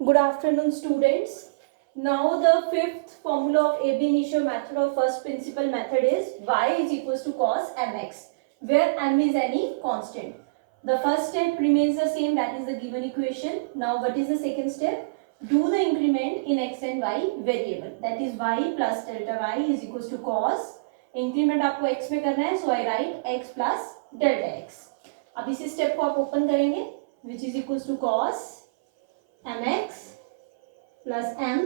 Good afternoon, students. Now the fifth formula of ab initio method or first principle method is y is equals to cos mx, where m is any constant. The first step remains the same, that is the given equation. Now what is the second step? Do the increment in x and y variable, that is y plus delta y is equals to cos. Increment आपको x में करना है, so I write x plus delta x. अब इसी step को आप open करेंगे, which is equals to cos mx plus m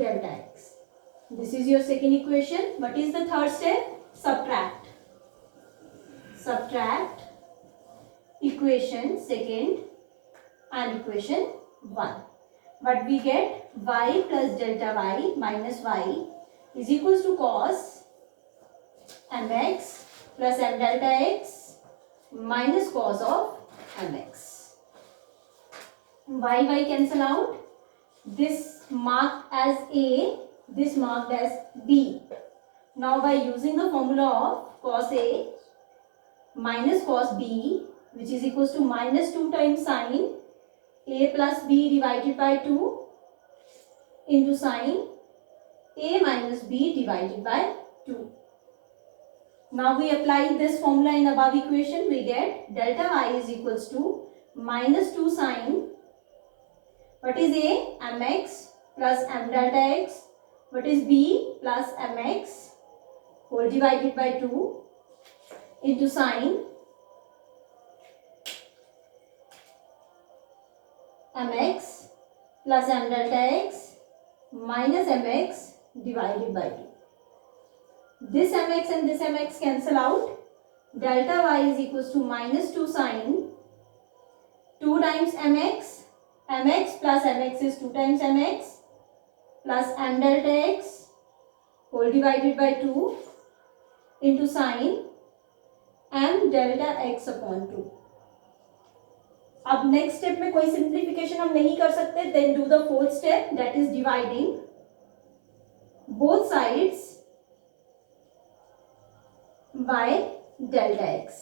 delta x. This is your second equation. What is the third step? Subtract. Subtract equation second and equation 1. But we get y plus delta y minus y is equals to cos mx plus m delta x minus cos of mx. Y cancel out. This marked as A, this marked as B. Now by using the formula of cos A minus cos B, which is equals to minus 2 times sine A plus B divided by 2 into sine A minus B divided by 2. Now we apply this formula in above equation, we get delta y is equals to minus 2 sine, what is A? Mx plus m delta x. What is B? Plus mx whole divided by 2 into sine mx plus m delta x minus mx divided by 2. This mx and this mx cancel out. Delta y is equals to minus 2 sine 2 times mx. mx plus mx is 2 times mx plus m delta x whole divided by 2 into sine m delta x upon 2. अब next step में कोई सिंप्लीफिकेशन हम नहीं कर सकते, then do the fourth step, that is dividing both sides by delta x.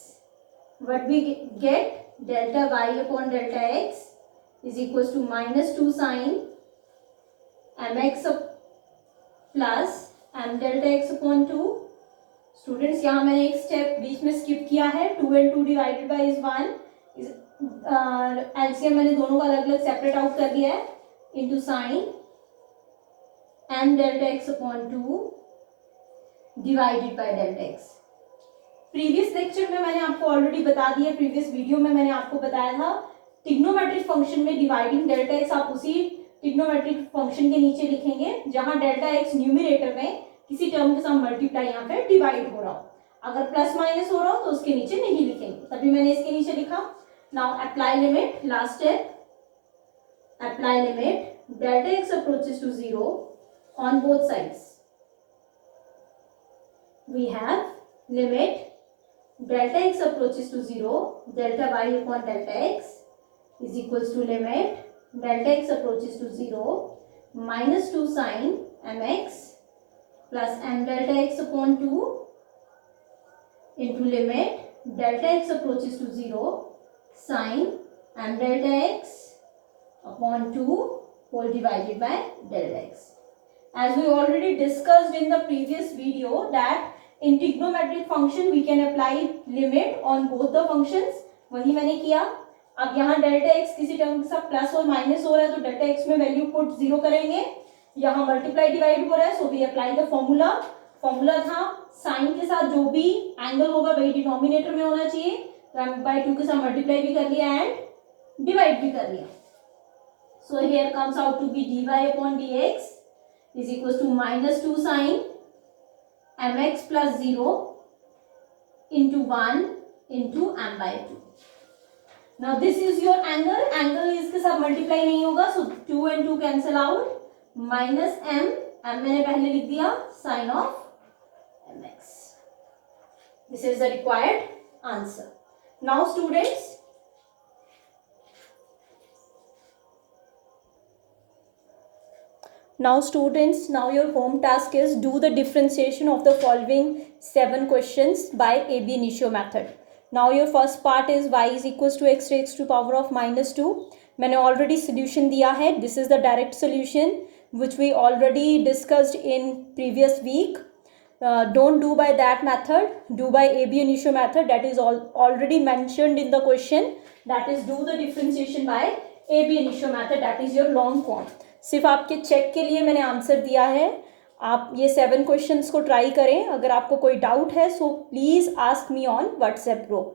What we get? Delta y upon delta x is equals to minus 2 sine mx plus m delta x upon 2. स्टूडेंट्स यहाँ मैंने एक स्टेप बीच में स्किप किया है, 2 and 2 divided by is 1. एलसीएम मैंने दोनों का अलग अलग सेपरेट आउट कर दिया है, into sine m delta x upon 2 divided by delta x. Previous lecture में मैंने आपको ऑलरेडी बता दिया, प्रीवियस वीडियो में मैंने आपको बताया था ट्रिग्नोमेट्रिक फंक्शन में डिवाइडिंग डेल्टा एक्स आप उसी ट्रिग्नोमेट्रिक फंक्शन के नीचे लिखेंगे जहां डेल्टा एक्स न्यूमरेटर में किसी टर्म के साथ मल्टीप्लाई यहाँ पे डिवाइड हो रहा हो. अगर प्लस माइनस हो रहा हो तो उसके नीचे नहीं लिखेंगे, तभी मैंने इसके नीचे लिखा. Now apply limit, last step, apply limit delta x approaches to 0 on both sides. We have limit delta x approaches to 0, delta y upon delta x is equals to limit delta x approaches to 0 minus 2 sine mx plus m delta x upon 2 into limit delta x approaches to 0 sine m delta x upon 2 whole divided by delta x. As we already discussed in the previous video that in trigonometric function we can apply limit on both the functions. वही मैंने किया. अब यहाँ delta x किसी टर्म के साथ प्लस और माइनस हो रहा है तो डेल्टा एक्स में वैल्यू पुट 0 करेंगे. यहाँ मल्टीप्लाई डिवाइड हो रहा है, so we apply the formula. Formula था साइन के साथ जो भी एंगल होगा वही डिनोमिनेटर में होना चाहिए, तो हम बाई 2 के साथ मल्टीप्लाई भी कर लिया एंड डिवाइड भी कर लिया. So here comes out to be d y upon d x is equal to minus 2 sine mx plus 0 into 1 into m by 2. Now this is your angle. Angle इसके साथ multiply नहीं होगा, so 2 and 2 cancel out. Minus m मैंने पहले लिख दिया sin of mx. This is the required answer. Now students, now your home task is do the differentiation of the following 7 questions by ab initio method. Now your first part is y is equals to x raised to power of minus 2. मैंने already solution दिया है. This is the direct solution which we already discussed in previous week. Don't do by that method, do by ab initio method, that is already mentioned in the question. That is, do the differentiation by ab initio method, that is your long form. सिर्फ आपके चेक के लिए मैंने आंसर दिया है. आप ये 7 क्वेश्चंस को ट्राई करें. अगर आपको कोई डाउट है so please ask me on WhatsApp group.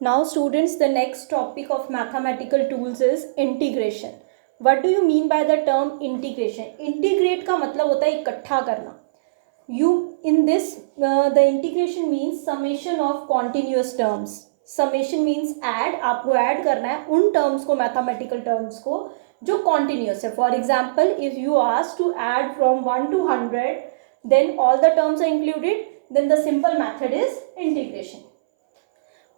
Now students, the next topic of mathematical tools is integration. What do you mean by the term integration? Integrate का मतलब होता है इकट्ठा करना. You in this the integration means summation of continuous terms. Summation means add. आपको add करना है उन terms को, mathematical terms को जो continuous है. For example, if you ask to add from 1 to 100, then all the terms are included. Then the simple method is integration.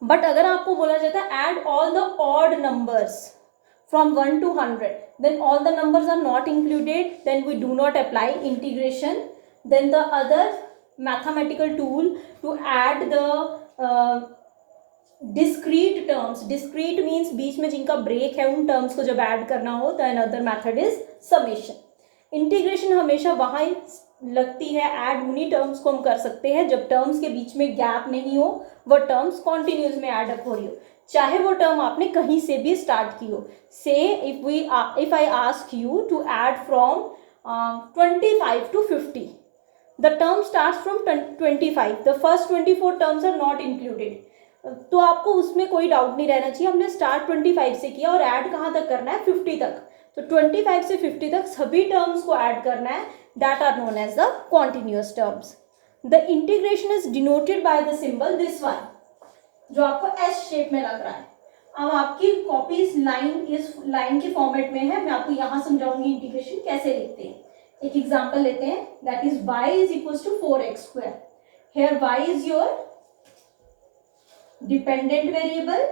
But अगर आपको बोला जाता है add all the odd numbers from 1 to 100, then all the numbers are not included, then we do not apply integration. Then the other mathematical tool to add the discrete terms. Discrete means बीच में जिनका ब्रेक है उन टर्म्स को जब add करना हो, then other method is summation. Integration हमेशा वहाँ लगती है, ऐड उन्हीं टर्म्स को हम कर सकते हैं जब टर्म्स के बीच में गैप नहीं हो, वो टर्म्स कॉन्टिन्यूस में ऐड अप हो रही हो, चाहे वो टर्म आपने कहीं से भी स्टार्ट की हो. Say if I ask you to add from 25 to 50, the term starts from 25, the first 24 terms are not included. तो आपको उसमें कोई डाउट नहीं रहना चाहिए, हमने स्टार्ट 25 से किया और ऐड कहाँ तक करना है, 50 तक. तो 25 से 50 तक सभी टर्म्स को ऐड करना है. That are known as the continuous terms. The integration is denoted by the symbol this one, जो आपको S शेप में लग रहा है. अब आपकी कॉपी इस लाइन के फॉर्मेट में है. मैं आपको यहाँ समझाऊंगी इंटीग्रेशन कैसे लिखते हैं. एक एग्जांपल लेते हैं, that is y is equals to 4x square. Here y is your dependent variable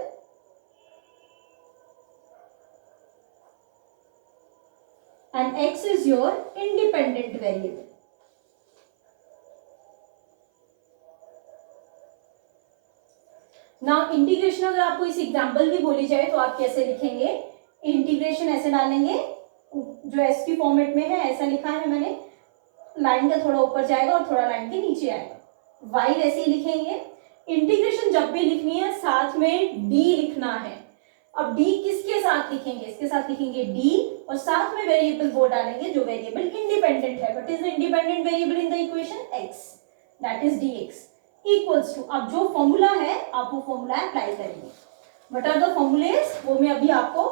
and x is your independent variable. Now integration अगर आपको इस एग्जाम्पल की बोली जाए तो आप कैसे लिखेंगे. इंटीग्रेशन ऐसे डालेंगे, जो एस की फॉर्मेट में है ऐसा लिखा है मैंने, लाइन का थोड़ा ऊपर जाएगा और थोड़ा लाइन के नीचे आएगा. वाई वैसे ही लिखेंगे. इंटीग्रेशन जब भी लिखनी है साथ में डी लिखना है. अब डी किसके साथ लिखेंगे, इसके साथ लिखेंगे डी और साथ में वेरिएबल वो डालेंगे जो वेरिएबल इंडिपेंडेंट है. What is the independent variable in the equation, x, that is dx equals to. अब जो फॉर्मूला है आप वो फॉर्मूला अप्लाई करेंगे. व्हाट आर द फॉर्मूलेस, वो मैं अभी आपको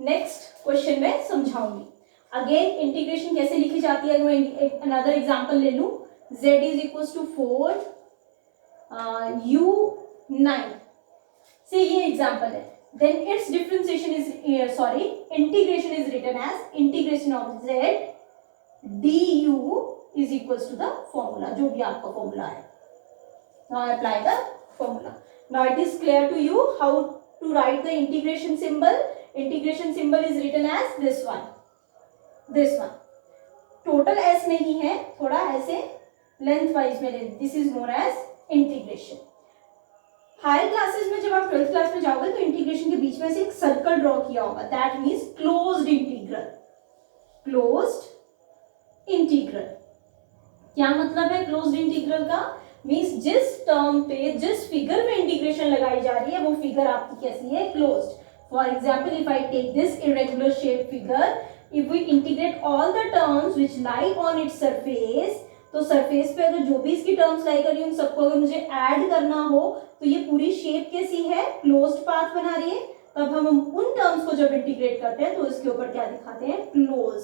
नेक्स्ट क्वेश्चन में समझाऊंगी. अगेन इंटीग्रेशन कैसे लिखी जाती है, मैं अनदर एग्जांपल ले लूं. z इज इक्वल्स टू 4 u9 से ये एग्जांपल है. Then its differentiation is integration is written as integration of z du is equals to the formula, जो भी आपका formula है. Now apply the formula. Now it is clear to you how to write the integration symbol. Integration symbol is written as this one. This one. Total s नहीं है, थोड़ा ऐसे lengthwise में ले. This is known as integration. Higher classes में जब आप 12th class में जाओगे तो इंटीग्रेशन के बीच में से एक सर्कल ड्रॉ किया होगा, that means closed integral. Closed integral क्या मतलब है क्लोज्ड इंटीग्रल का, मीन्स जिस टर्म पे, जिस फिगर में इंटीग्रेशन लगाई जा रही है वो फिगर आपकी कैसी है, closed. For example, if I take this irregular shape figure, if we integrate all the terms which lie on its surface, तो सरफेस पे अगर जो भी इसकी टर्म्स लाई कर रही है उन सबको अगर मुझे ऐड करना हो तो ये पूरी शेप कैसी है, क्लोज्ड पाथ बना रही है. तब हम उन टर्म्स को जब इंटीग्रेट करते हैं तो इसके ऊपर क्या दिखाते हैं, close.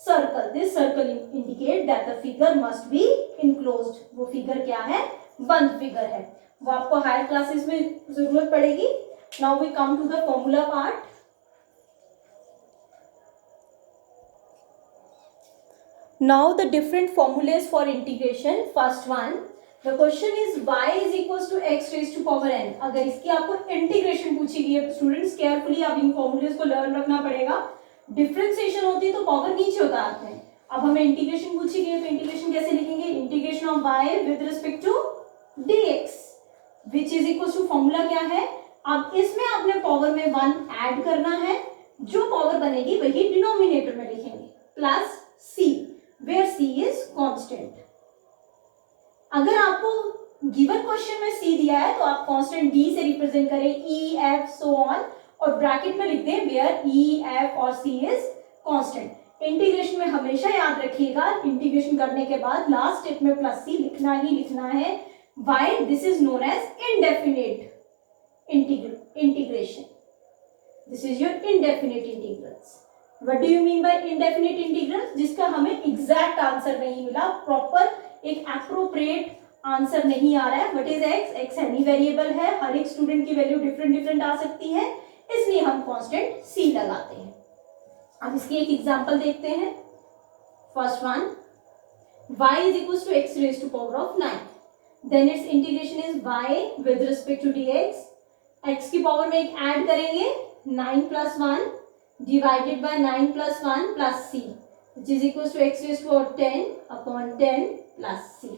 Circle. This circle indicate that the figure must be enclosed. वो फिगर क्या है? बंद फिगर है. वो आपको हायर क्लासेस में जरूरत पड़ेगी. Now we come to the formula part. Now the different formulas for integration. First one, the question is y is equals to x raised to power n. अगर इसकी आपको इंटीग्रेशन पूछी गई है स्टूडेंट्स, केयरफुली आप इन फॉर्मूलेस को लर्न रखना पड़ेगा. डिफरेंशिएशन होती है तो पावर नीचे उतारते हैं. अब हमें इंटीग्रेशन पूछी गई है तो इंटीग्रेशन कैसे लिखेंगे? Integration of y with respect to dx which is equals to, formula क्या है? अब इसमें आपने पावर में 1 ऐड करना है. जो पावर बनेगी वही डिनोमिनेटर में लिखेंगे, plus c where c is constant. अगर आपको गिवन क्वेश्चन में c दिया है तो आप कांस्टेंट d से रिप्रेजेंट करें, e f so on, और ब्रैकेट में लिख दें where e f और c is constant. इंटीग्रेशन में हमेशा याद रखिएगा, इंटीग्रेशन करने के बाद लास्ट स्टेप में प्लस c लिखना ही लिखना है. why? this is known as indefinite integration. this is your indefinite integrals. What do you mean by indefinite integrals? जिसका हमें एग्जैक्ट आंसर नहीं मिला, प्रॉपर एक एप्रोप्रिएट आंसर नहीं आ रहा है. What is x? x any variable है, हर एक स्टूडेंट की वैल्यू डिफरेंट डिफरेंट आ सकती है, इसलिए हम कांस्टेंट c लगाते हैं. अब इसकी एक एग्जांपल देखते हैं. First one, y is equals to x raised to power of 9. Then its integration is y with respect to dx. x की पावर में एक ऐड करेंगे, 9 plus 1 divided by 9 plus 1 plus c, which is equals to x raised to 10 upon 10 plus c.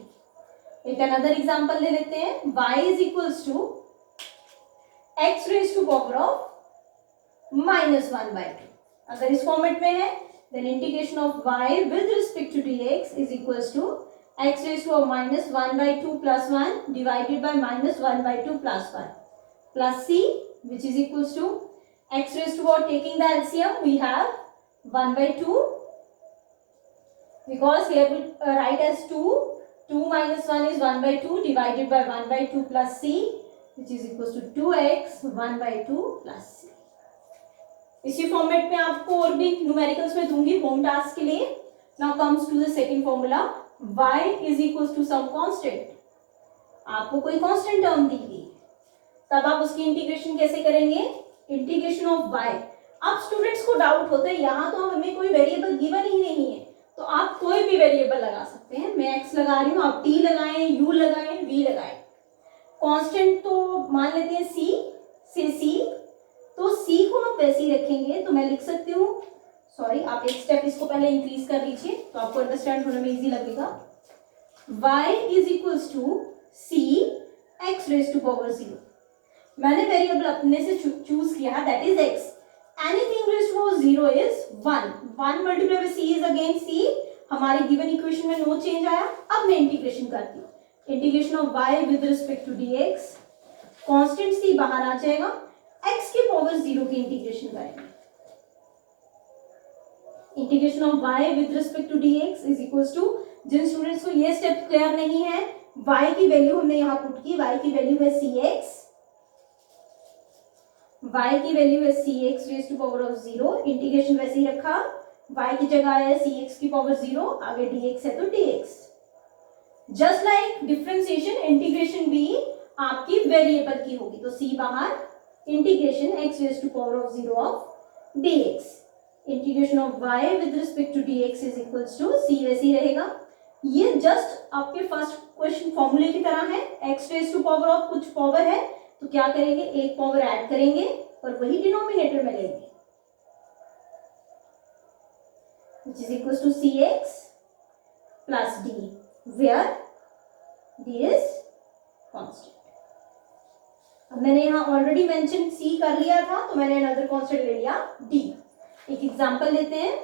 एक another example ले लेते हैं. y is equals to x raised to power of minus 1 by 2. अगर इस फॉर्मेट में है then integration of y with respect to dx is equals to x raised to minus 1 by 2 plus 1 divided by minus 1 by 2 plus 1 plus c, which is equals to x raised to what? Taking the LCM, we have 1 by 2, because here we write as 2. 2 minus 1 is 1 by 2 divided by 1 by 2 plus c, which is equals to 2x 1 by 2 plus c. इसी फॉर्मेट में आपको और भी न्यूमेरिकल्स में दूंगी home task के लिए. Now comes to the second formula. y is equals to some constant. आपको कोई कांस्टेंट टर्म दी गई, तब आप उसकी इंटीग्रेशन कैसे करेंगे? Integration of y. अब स्टूडेंट्स को डाउट होता है यहाँ तो हमें कोई वेरिएबल गिवन ही नहीं है, तो आप कोई भी वेरिएबल लगा सकते हैं. मैं x लगा रही हूँ, आप t लगाएं, u लगाएं, v लगाएं. कांस्टेंट तो मान लेते हैं c से c, तो c को आप वैसे ही रखेंगे. तो मैं लिख सकती हूँ, सॉरी आप एक स्टेप इसको पहले इंक्रीज कर लीजिए तो आपको अंडरस्टैंड होने में इजी लगेगा. y is equals to c x raise to power 0. मैंने वेरिएबल अपने से चूज किया, that is x. Anything raised to 0 is 1. 1 multiply by c is again c. हमारी गिवन इक्वेशन में नो चेंज आया. अब मैं इंटीग्रेशन करती हूँ. Integration of y with respect to dx. Constant c बाहर आ जाएगा, x के पावर 0 की इंटीग्रेशन करेंगे. Integration of y with respect to dx is equals to, जिन स्टूडेंट्स को ये स्टेप क्लियर नहीं है, y की वैल्यू हमने यहाँ पुट की. y की वैल्यू है cx. y की वैल्यू है cx raise to power of 0. Integration वैसे ही रखा, y की जगह है cx की पावर 0, आगे dx है तो dx. Just like differentiation, integration भी आपकी वेरिएबल की होगी, तो c बाहर. Integration x raise to power of 0 of dx. Integration of y with respect to dx is equals to c वैसे ही रहेगा. ये जस्ट आपके फर्स्ट क्वेश्चन फॉर्मूले की तरह है. x raise to power of कुछ पावर है तो क्या करेंगे, एक पावर ऐड करेंगे और वही डिनोमिनेटर में लेंगे, which is equals to cx plus d, where d is constant. अब मैंने यहाँ ऑलरेडी मेंशन c कर लिया था तो मैंने अनदर कांस्टेंट ले लिया d. एक एग्जांपल लेते हैं.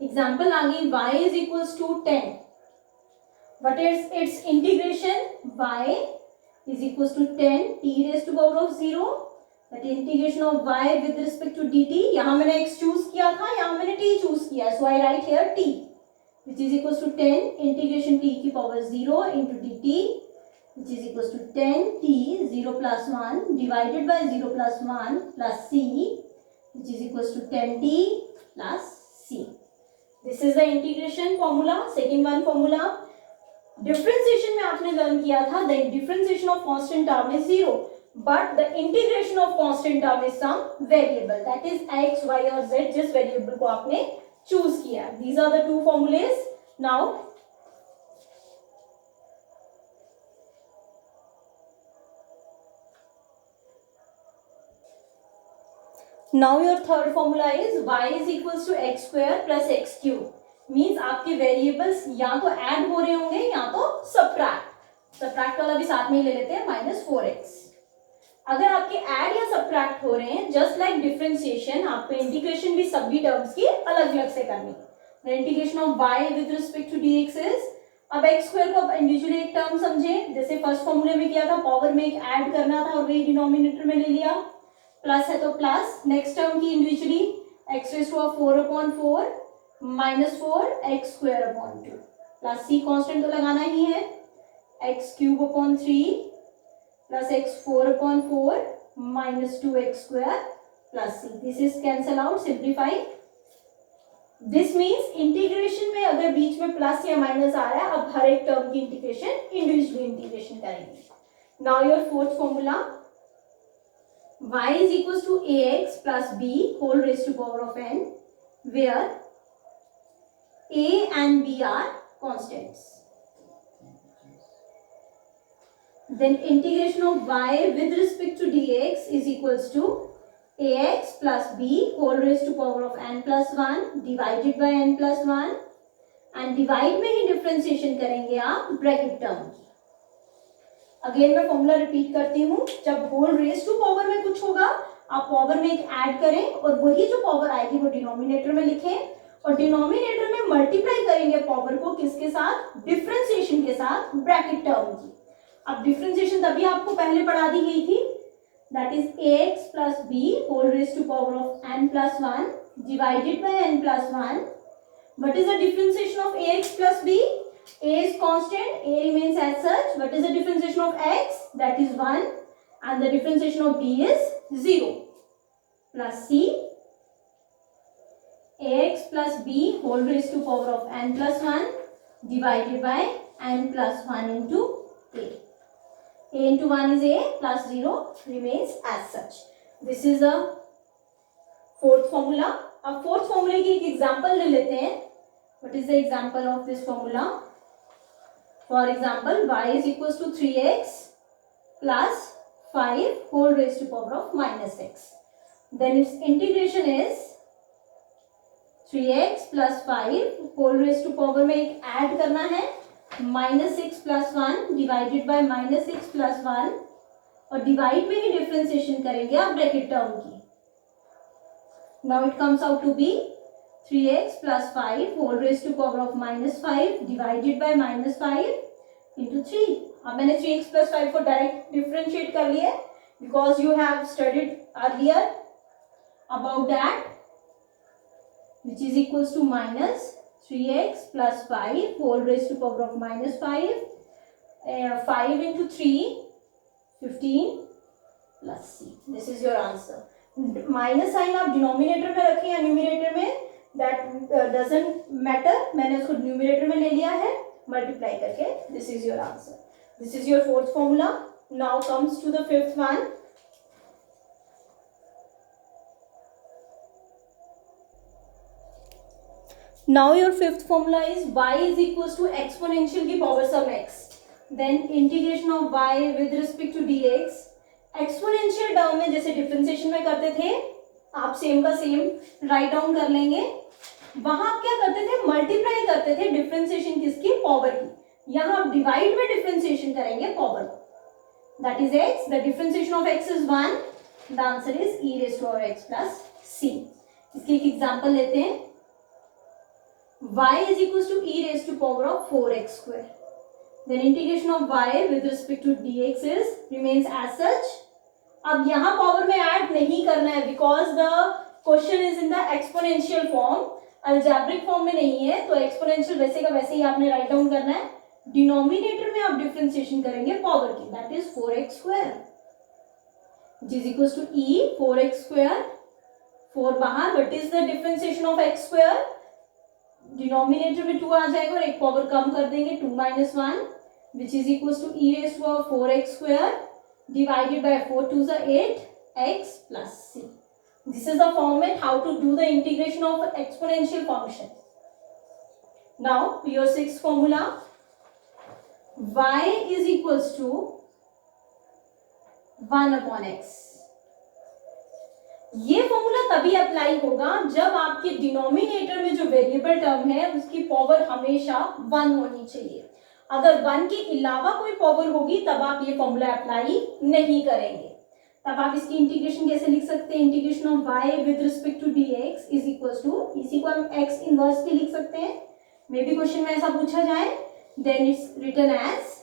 एग्जांपल आ गई y is equals to 10. What is its integration? y is equals to 10 t raised to power of 0. That integration of y with respect to dt. यहाँ मैंने x चूज किया था, यहाँ मैंने t चूज किया, so I write here t, which is equals to 10 integration t की power 0 into dt, which is equals to 10 t 0 plus 1 divided by 0 plus 1 plus c, which is equals to 10 t plus c. This is the integration formula. Second one formula, differentiation में आपने लर्न किया था the differentiation of constant term is 0 but the integration of constant term is some variable, that is x, y और z. जिस variable को आपने choose किया. These are the two formulas. Now your third formula is y is equals to x square plus x cube. Means आपके वेरिएबल्स या तो ऐड हो रहे होंगे या तो सब्ट्रैक्ट वाला भी साथ में ही ले लेते हैं, -4x. अगर आपके ऐड या सब्ट्रैक्ट हो रहे हैं, जस्ट लाइक डिफरेंशिएशन, आपको इंटीग्रेशन भी सभी टर्म्स की अलग अलग से करनी है. The integration of y with respect to dx is, अब x स्क्वायर को आप इंडिविजुअली एक टर्म समझे, जैसे फर्स्ट फॉर्मूले में किया था, पावर में एक ऐड करना था और वही डिनोमिनेटर में ले लिया. प्लस है तो प्लस, नेक्स्ट टर्म की individually x raise to 4/4 -4x square upon 2 plus c constant तो लगाना ही है, x cube upon 3 plus x 4/4 -2x square plus c. This is cancel out, simplify. This means integration में अगर बीच में प्लस या माइनस आ रहा है, अब हर एक टर्म की इंटीग्रेशन इंडिविजुअली इंटीग्रेशन करेंगे. Now your fourth formula, y is equals to ax plus b whole raised to power of n, where a and b are constants. Then integration of y with respect to dx is equals to ax plus b whole raised to power of n plus 1 divided by n plus 1, and divide में ही differentiation करेंगे आप bracket term की. अगेन मैं formula repeat करती हूँ, जब whole raise to power में कुछ होगा, आप पावर में एक ऐड करें और वही जो पावर आएगी वो डिनोमिनेटर में लिखें, और डिनोमिनेटर में मल्टीप्लाई करेंगे पावर को किसके साथ, डिफरेंशिएशन के साथ, ब्रैकेट टर्म की. अब डिफरेंशिएशन तभी आपको पहले पढ़ा दी गई थी, दैट इज ax plus b whole raise to power of n plus 1 divided by n plus 1. What is the differentiation of ax plus b? A is constant, A remains as such. What is the differentiation of x? That is 1, and the differentiation of b is 0. Plus c, ax plus b whole raised to power of n plus 1 divided by n plus 1 into a. A into 1 is a, plus 0 remains as such. This is the fourth formula. अब fourth formula की एक example ले लेते हैं. What is the example of this formula? For example, y is equals to 3x plus 5 whole raised to power of -x. Then its integration is 3x plus 5 whole raised to power में एक ऐड करना है, -6 plus 1 divided by -6 plus 1, और डिवाइड में ही डिफरेंशिएशन करेंगे आप bracket term की. Now it comes out to be 3x plus 5 whole raised to power of -5 divided by -5 into 3. अब मैंने 3x plus 5 को डायरेक्ट डिफरेंशिएट कर लिया because you have studied earlier about that, which is equals to minus 3x plus 5 whole raised to power of -5. 5 into 3, 15 plus c. This is your answer. Minus sine आप denominator में रखें या न्यूमिनेटर में, that doesn't matter. मैंने उसको न्यूमिनेटर में ले लिया है मल्टीप्लाई करके. This is your answer. This is your fourth formula. Now comes to the fifth one. Now your fifth formula is y is equals to exponential की power some x, then integration of y with respect to dx. Exponential term में जैसे डिफरेंशिएशन में करते थे, आप सेम का same write down कर लेंगे. वहां आप क्या करते थे, मल्टीप्लाई करते थे डिफरेंशिएशन किसकी, पावर की. यहाँ आप डिवाइड में डिफरेंशिएशन करेंगे पावर को, that is x. The differentiation of x is 1. The answer is e raise to power x plus c. इसकी एक एग्जांपल लेते हैं. y is equal to e raise to power of 4x square. Then integration of y with respect to dx is remains as such. अब यहाँ पावर में ऐड नहीं करना है because the question is in the exponential form, algebraic form में नहीं है, तो exponential वैसे का वैसे ही आपने राइट डाउन करना है. डिनोमिनेटर में आप डिफरेंशिएशन करेंगे पावर की, that is 4x square, which is equals to e 4x square. 4 बाहर. What is the differentiation of x square? Denominator में 2 आ जाएगा और एक पावर कम कर देंगे, 2 - 1 which is equal to e raised to 4x² divided by 4 2 is 8x plus c. This is the format how to do the integration of exponential function. Now your sixth formula, y is equals to 1/x. ये फॉर्मूला तभी अप्लाई होगा जब आपके डिनोमिनेटर में जो variable term है उसकी पावर हमेशा 1 होनी चाहिए. अगर 1 के अलावा कोई पावर होगी तब आप ये फॉर्मूला अप्लाई नहीं करेंगे. तब आप इसकी इंटीग्रेशन कैसे लिख सकते हैं? Integration of y with respect to dx is equal to, इसी को हम x इनवर्स भी लिख सकते हैं. मे बी क्वेश्चन में ऐसा पूछा जाए. Then it's written as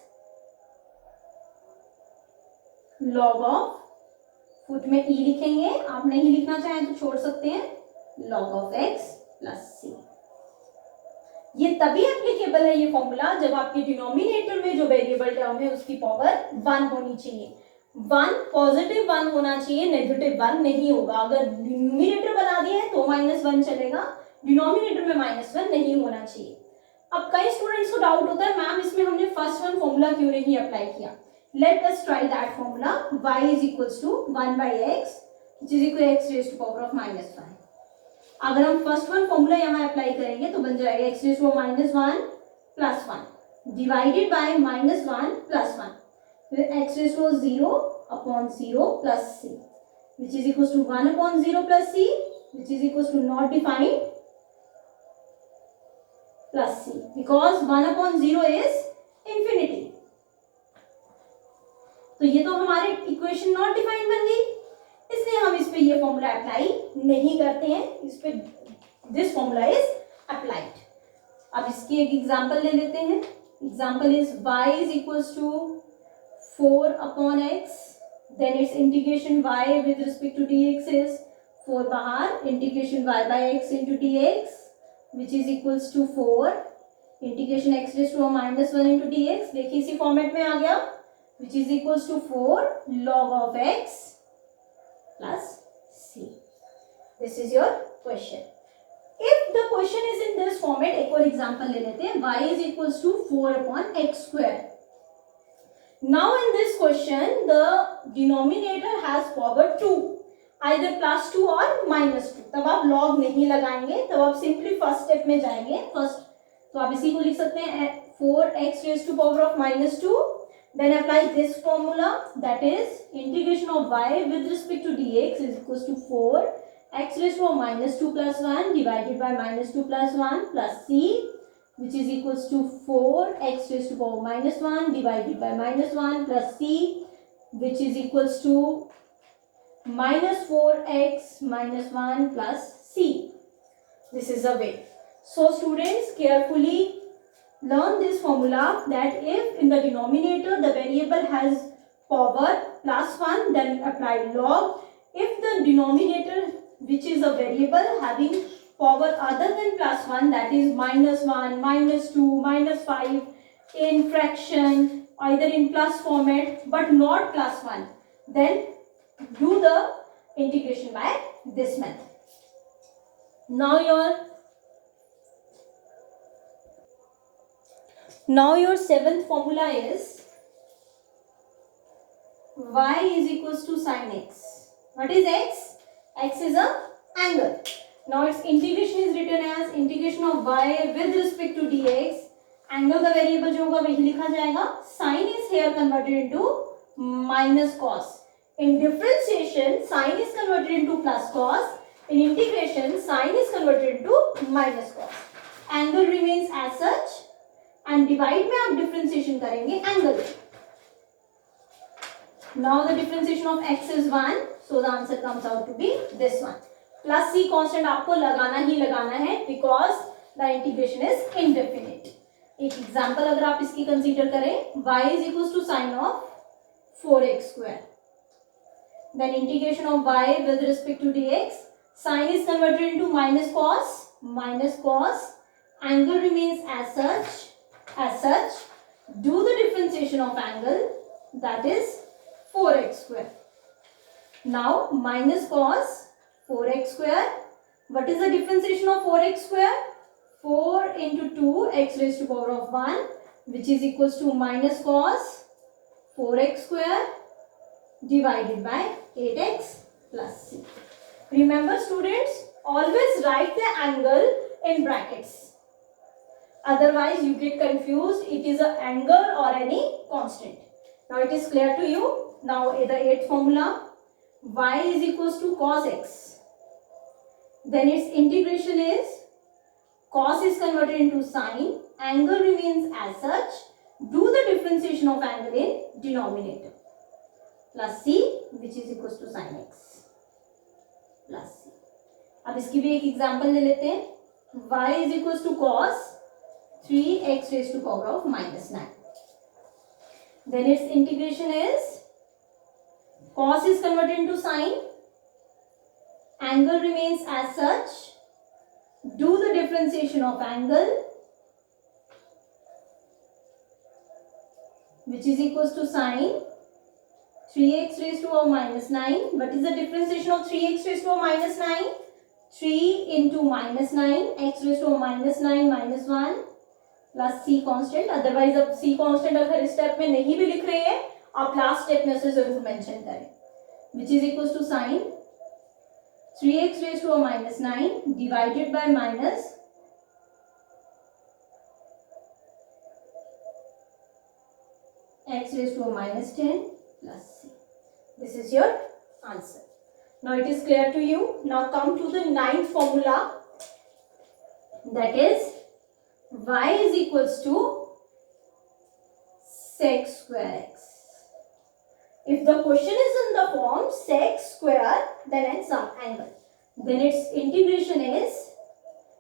log of, foot में e लिखेंगे, आप नहीं लिखना चाहें तो छोड़ सकते हैं, log of x plus c. ये तभी एप्लीकेबल है ये फॉर्मूला जब आपके डिनोमिनेटर में जो वेरिएबल टर्म है उसकी पावर 1 होनी चाहिए. 1 पॉजिटिव 1 होना चाहिए, नेगेटिव 1 नहीं होगा. अगर डिनोमिनेटर बना दिया है तो -1 चलेगा, डिनोमिनेटर में -1 नहीं होना चाहिए. अब कई स्टूडेंट्स को डाउट होता है मैम इसमें हमने फर्स्ट वन फॉर्मूला क्यों नहीं अप्लाई किया. Let us try that formula. Y is equals to 1/x which is equal to x raised to power of -1. अगर हम फर्स्ट वन फॉर्मूला यहाँ अप्लाई करेंगे तो बन जाएगा x raised to -1 plus 1 divided by -1 plus 1. फिर x raised to 0/0 plus c which is equals to 1/0 plus c which is equals to not defined plus c because 1/0 is infinity. तो ये तो हमारे इक्वेशन नॉट डिफाइंड बन गई, इसलिए हम इस पे ये फॉर्मूला अप्लाई नहीं करते हैं. इस पे दिस फॉर्मूला इज अप्लाइड. अब इसकी एक एग्जांपल ले लेते हैं. Example is y is equals to 4/x. Then it's integration y with respect to dx is 4 बाहर, integration y by x into dx which is equals to 4 integration x raised to -1 into dx. देखिए इसी फॉर्मेट में आ गया, which is equals to 4 log of x plus c. This is your question. If the question is in this format, एक और एग्जांपल ले लेते हैं. y is equals to 4/x². Now in this question the denominator has power 2, either +2 or -2. तब आप log नहीं लगाएंगे, तब आप सिंपली फर्स्ट स्टेप में जाएंगे. फर्स्ट तो आप इसी को लिख सकते हैं 4x raised to power of -2. Then apply this formula, that is integration of y with respect to dx is equals to 4 x raised to -2 plus 1 divided by -2 plus 1 plus c which is equals to 4 x raised to power -1 divided by -1 plus c which is equals to -4x -1 plus c. This is the way. So students, carefully learn this formula that if in the denominator the variable has power +1 then apply log. If the denominator which is a variable having power other than +1, that is -1, -2, -5 in fraction either in plus format but not +1, then do the integration by this method. Now your seventh formula is y is equals to sin x. What is x? X is a angle. Now its integration is written as integration of y with respect to dx. Angle का variable जो होगा वही लिखा जाएगा. Sin is here converted into minus cos. In differentiation, sin is converted into plus cos. In integration, sin is converted into minus cos. Angle remains as such. And divide में आप differentiation करेंगे angle. Now the differentiation of x is 1, so the answer comes out to be this one. Plus c constant आपको लगाना ही लगाना है because the integration is indefinite. एक example अगर आप इसकी consider करें, y is equals to sin of 4x². Then integration of y with respect to dx, sin is converted into minus cos, angle remains as such, do the differentiation of angle, that is 4x². Now minus cos 4x², what is the differentiation of 4x²? 4 into 2 x raised to power of 1, which is equals to minus cos 4x square divided by 8x plus c. Remember students, always write the angle in brackets. Otherwise you get confused. It is an angle or any constant. Now it is clear to you. Now the eighth formula, y is equals to cos x. Then its integration is cos is converted into sine. Angle remains as such. Do the differentiation of angle in denominator. Plus c, which is equals to sin x plus c. अब इसकी भी एक एग्जांपल ले लेते हैं. y is equals to cos 3x raised to power of minus 9. Then its integration is cos is converted into sine. Angle remains as such. Do the differentiation of angle, which is equals to sine 3x raised to power minus 9. What is the differentiation of 3x raised to power minus 9? 3 into minus 9, x raised to minus 9 minus 1 plus c constant. Otherwise अब c constant अगर इस स्टेप में नहीं भी लिख रहे हैं, आप लास्ट स्टेप में उसे जरूर मेंशन करें. Which is equals to sin 3x raised to minus 9 divided by minus x raised to minus 10 plus c. This is your answer. Now it is clear to you. Now come to the ninth formula, that is y is equals to sec square x. If the question is in the form sec square, then at some angle, then its integration is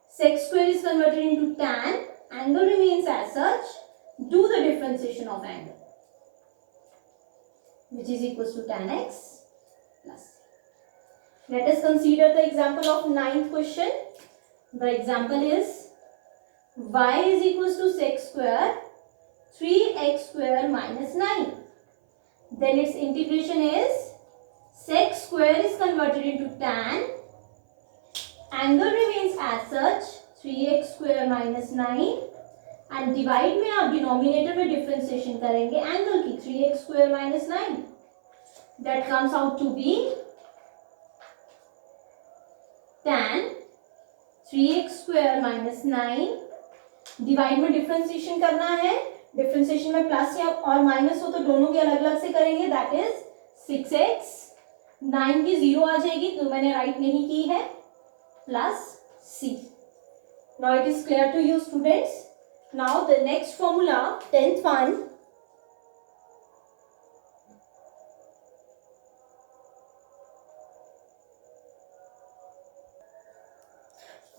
sec square is converted into tan. Angle remains as such. Do the differentiation of angle, which is equals to tan x plus c. Let us consider the example of ninth question. The example is y is equals to sec square 3x square minus 9. Then its integration is sec square is converted into tan. Angle remains as such 3x square minus 9 and divide में आप denominator में differentiation करेंगे एंगल की 3x square minus 9. That comes out to be tan 3x square minus 9. डिवाइड में डिफरेंशिएशन करना है. डिफरेंशिएशन में प्लस या और माइनस हो तो दोनों की अलग अलग से करेंगे. That is 6x. 9 की 0 आ जाएगी तो मैंने राइट नहीं की है. Plus c. Now it is clear to you students. Now the next formula, 10th one.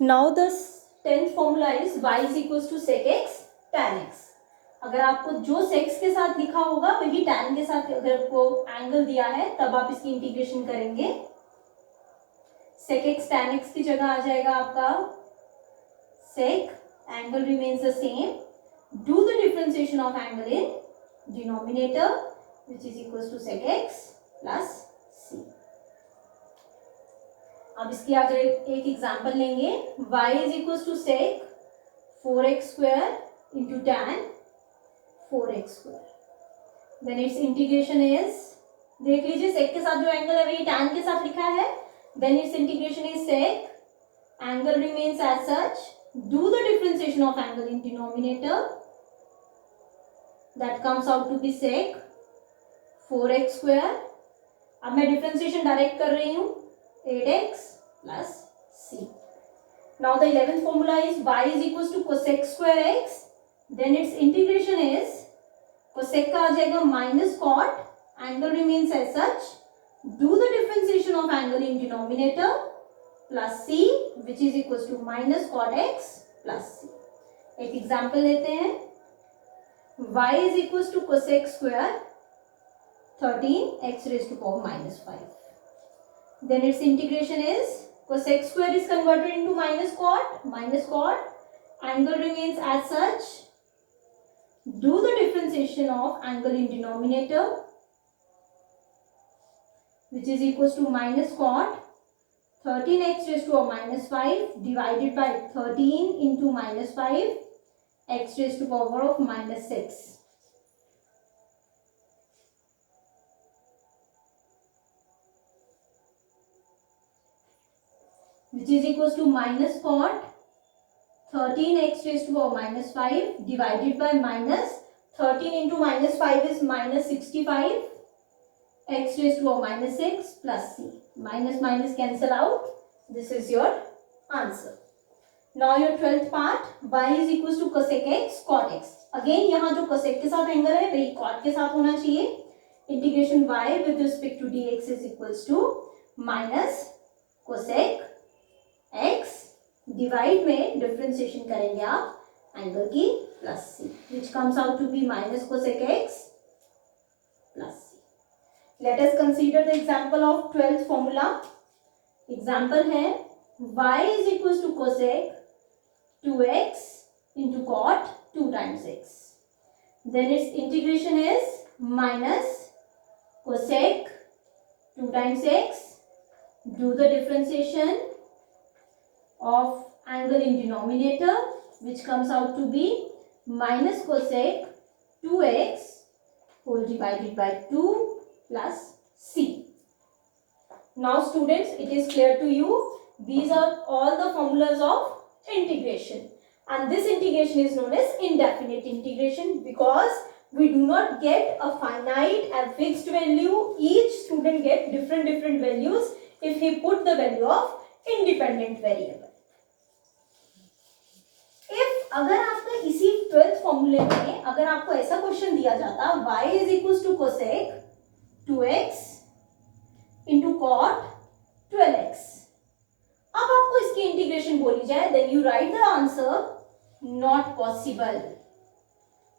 Now the 10th formula is y is equals to sec x tan x. अगर आपको जो सेक्स के साथ लिखा होगा वही tan के साथ अगर आपको एंगल दिया है तब आप इसकी इंटीग्रेशन करेंगे. sec x tan x की जगह आ जाएगा आपका sec. Angle remains the same. Do the differentiation of angle in denominator, which is equals to sec x plus c. अब इसकी अगर एक एग्जांपल लेंगे, y is equals to sec 4x square into tan 4x square. Then its integration is, देख लीजिए sec के साथ जो एंगल है वही tan के साथ लिखा है. Then its integration is sec. Angle remains as such. Do the differentiation of angle in denominator. That comes out to be sec 4x square. अब मैं डिफरेंशिएशन डायरेक्ट कर रही हूँ 8x plus c. Now the 11th formula is y is equals to cosec square x. Then its integration is cosec का आ जाएगा minus cot. Angle remains as such. Do the differentiation of angle in denominator plus c, which is equals to minus cot x plus c. एक एग्जाम्पल लेते हैं. y is equals to cosec square 13 x raised to power minus 5. Then its integration is cosec square is converted into minus cot. Angle remains as such. Do the differentiation of angle in denominator, which is equals to minus cot 13x raised to a minus 5 divided by 13 into minus 5 x raised to power of minus 6. Which is equals to minus cot 13x raised to power minus 5 divided by minus 13 into minus 5 is minus 65 x raised to power minus 6 plus c. Minus minus cancel out. This is your answer. Now your 12th part, y is equals to cosec x cot x. Again यहाँ जो cosec के साथ एंगल है वही cot के साथ होना चाहिए. Integration y with respect to dx is equals to minus cosec x divide में डिफरेंशिएशन करेंगे आप एंगल की plus c which comes out to be minus cosec x plus c. Let us consider the example of 12th formula. Example है y is equals to cosec 2x into cot 2 times x. Then its integration is minus cosec 2 times x. Do the differentiation of angle in denominator which comes out to be minus cosec 2x whole divided by 2 plus c. Now students, it is clear to you, these are all the formulas of integration, and this integration is known as indefinite integration because we do not get a finite and fixed value. Each student get different values if he put the value of independent variable. अगर आपका इसी 12th फॉर्मूले में अगर आपको ऐसा क्वेश्चन दिया जाता y is equals to cosec 2x into cot 12x, अब आपको इसकी इंटीग्रेशन बोली जाए, then you write the answer not possible.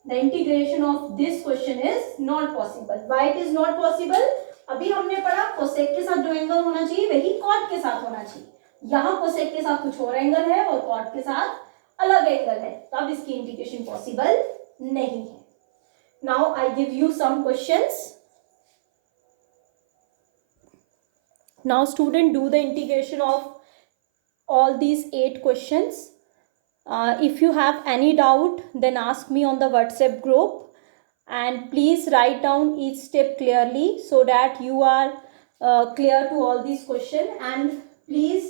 The integration of this question is not possible. Why it is not possible? अभी हमने पढ़ा कोसेक के साथ जो एंगल होना चाहिए वही कॉट के साथ होना चाहिए. यहाँ कोसेक के साथ कुछ और एंगल है और कॉट के साथ अलग एंगल है, तब इसकी इंटीग्रेशन पॉसिबल नहीं है. Now I give you some questions. Now student do the integration of all these 8 questions. If you have any doubt, then ask me on the WhatsApp group, and please write down each step clearly so that you are clear to all these questions, and please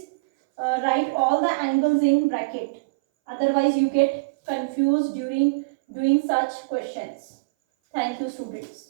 write all the angles in bracket. Otherwise you get confused during doing such questions. Thank you students.